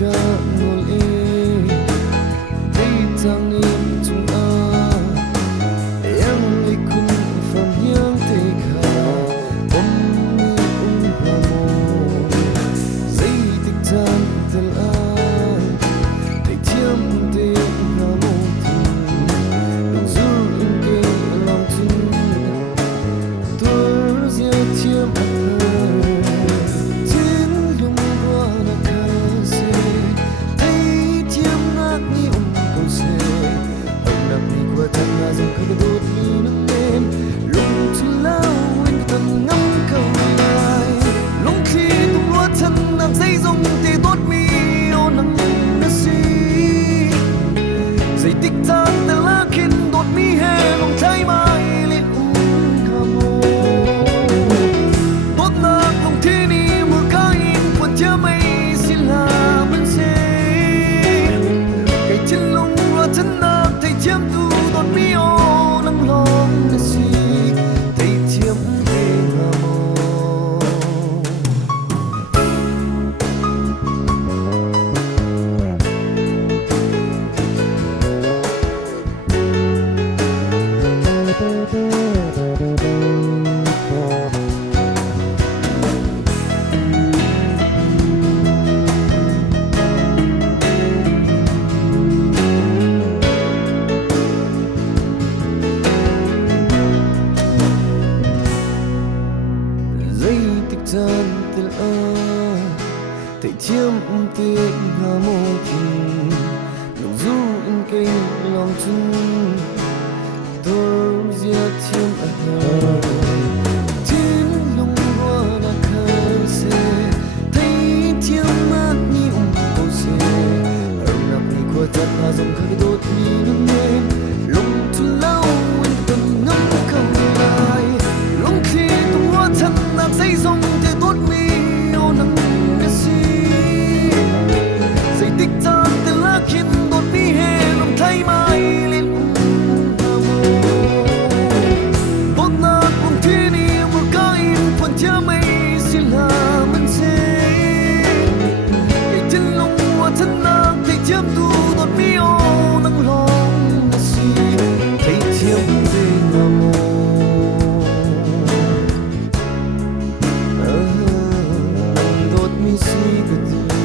ka ngol e dei tang im chung a yang ai kun from yang te kha om ni ha mo zai tik tan tel a dei thiam te ha mo long zur in ke long tin tur zia thiam tan tel a thầy chiêm tiếng hà mô kinh lòng du in cây lòng chân tôi giết chiêm a thiên lòng hoa đã khơi se thấy chiêm mát như cô se ở nằm đi qua thật là dòng khơi đốt đi nâng lên lòng tu lao in tầm ngắm cầu lại lòng khi tung hoa thật nằm dây dòng see the